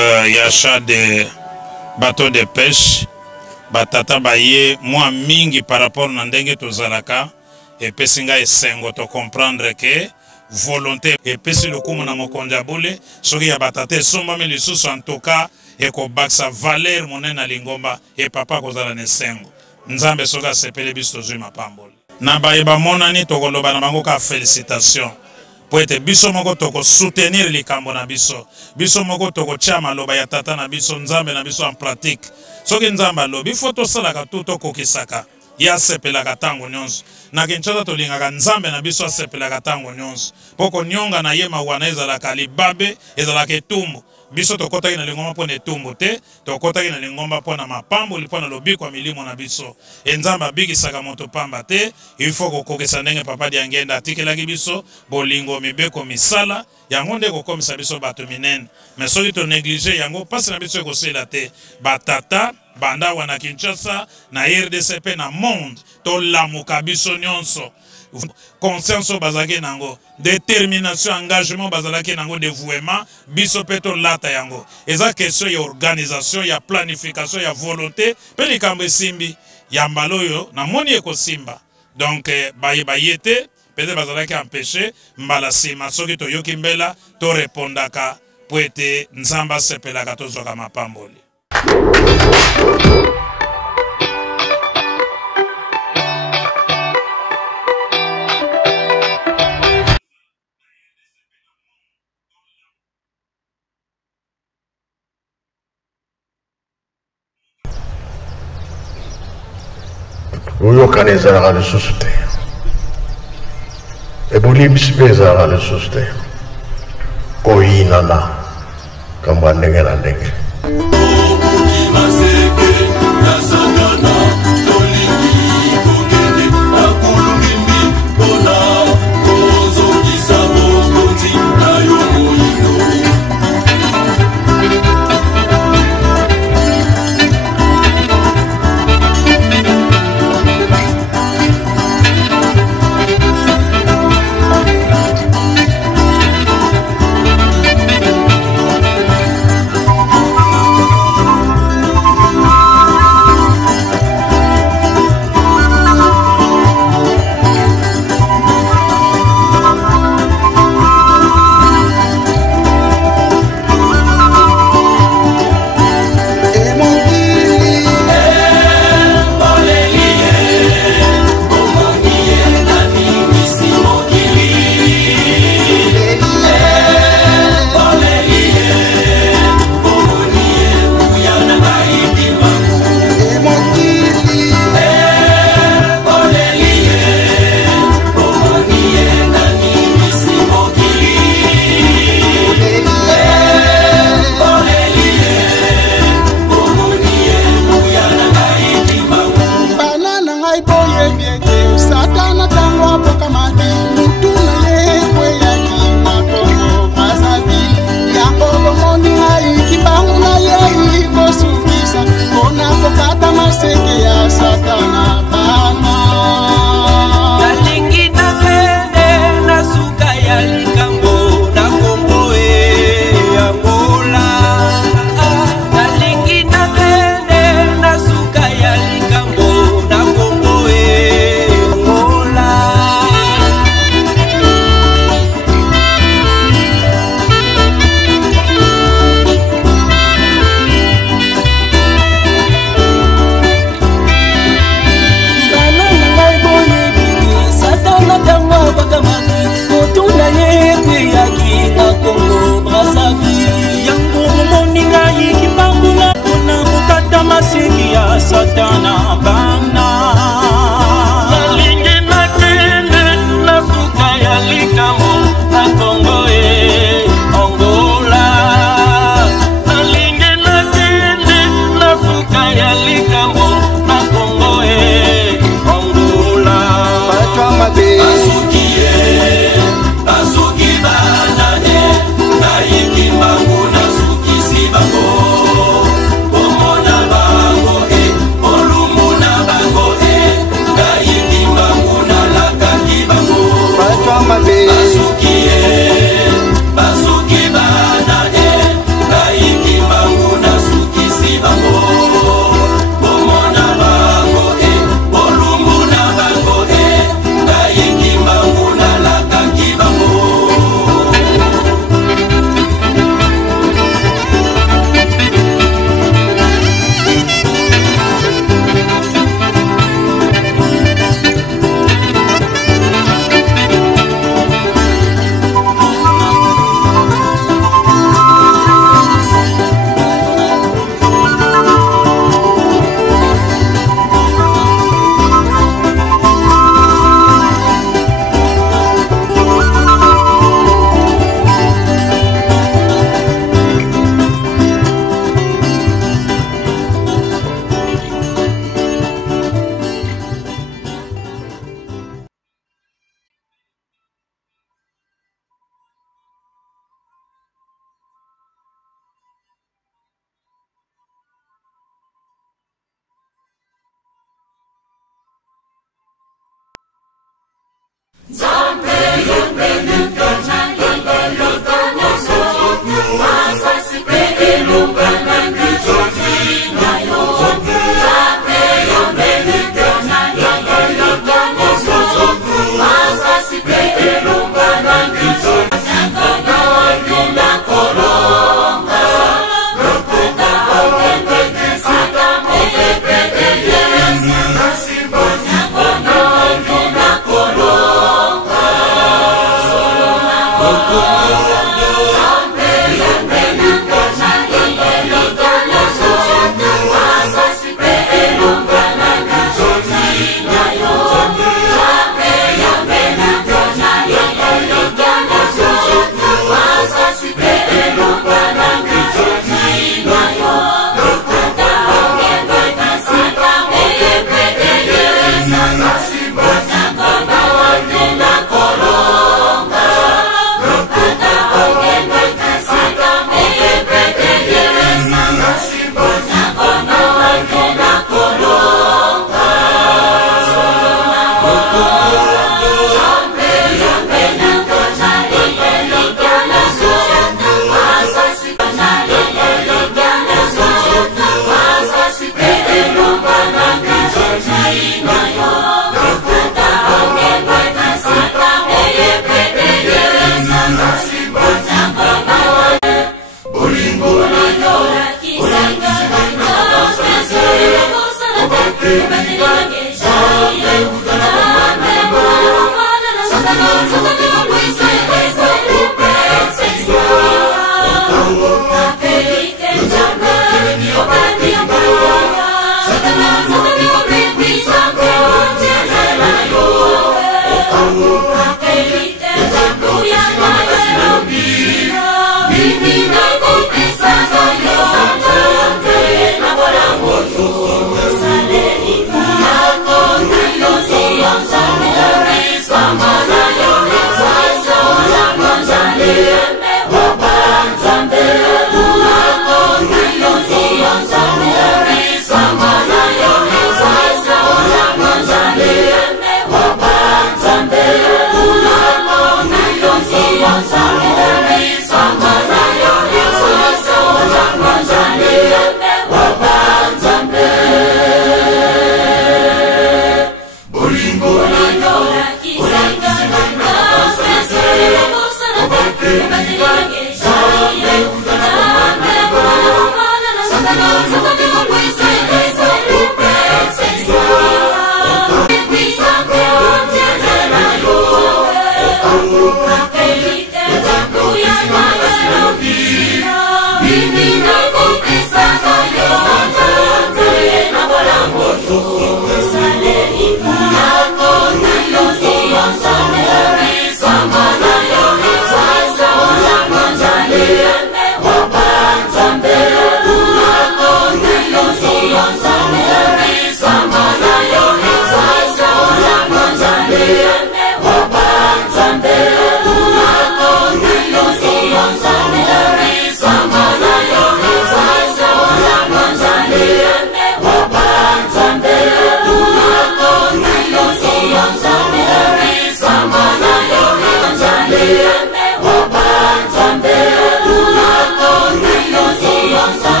Achat de bateaux de pêche, batata baye moi mingi par rapport na ndenge tozalaka et pesinga esengo to comprendre que volonté et pesi le kumu na mokonzi abule soki ya batata somba me lisusu en tout cas et ko baksa valeur monena lingomba et papa kozala na esengo nzambe soki asepele biso tozwi mapamboli na bayeba monani tokoloba na bango ka félicitation po ete biso moko toko soutenir likambo na biso biso moko toko tia maloba ya tata na biso nzambe na biso en pratique soki nzambe alobi fo tosalaka tu tokokisaka ya sepelaka tango nyonso na Kinshasa tolingaka nzambe na biso asepelaka tango nyonso poko nyonga na ye mawana ezalaka libabe ezalaka etumbu biso tokotaki na lingomba mpona etumbu te tokotaki na lingomba mpona mapamboli mpona lobiko ya milimo na biso enzambe abikisaka moto pamba te ifo kokokisa ndenge papa diangenda atikelaki biso bolingo mibeko misala yango nde kokomisa biso bato minene me soki tonéglige yango mpasi na biso ekosela te batata banda wana Kinshasa na RDC mpe na monde tolamuka biso nyonso conscience bazalaki nango détermination engagement bazalaki nango dévouement biso pe to lata yango eza question ya organisation ya planification ya volonté pe likambo esimbi ya mbala oyo na moni ekosimba donc bayete peut-être bazalaki empêché mbala nsima soki toyoki mbela to répondaka po ete nzambe asepelaka tozwaka mapamboli. Uyokana ezalaka lisusu te ebulibisi mpe ezalaka lisusu te koyinana kambo ya ndenge na ndenge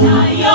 Naya